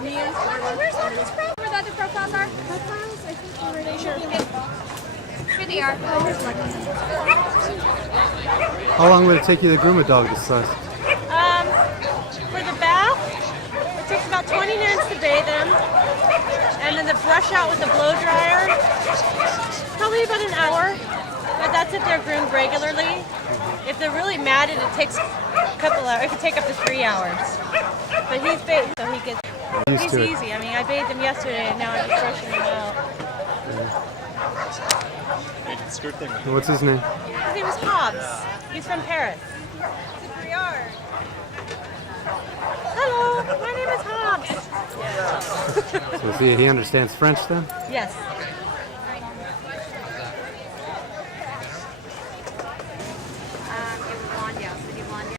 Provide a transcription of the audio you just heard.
Where's Lucky's pro? Where the other profiles are? Profiles? I think already. Sure. Here they are. Oh, here's Lucky. How long would it take you to groom a dog this size? For the bath, it takes about 20 minutes to bathe them, and then the brush out with the blow dryer, probably about an hour. But that's if they're groomed regularly. If they're really matted, it takes a couple hours. It could take up to 3 hours. But he's bathed, so he gets. He's easy. I mean, I bathed him yesterday, and now I'm just brushing him out. What's his name? His name is Hobbs. He's from Paris. Hello, my name is Hobbs. So he understands French then? Yes.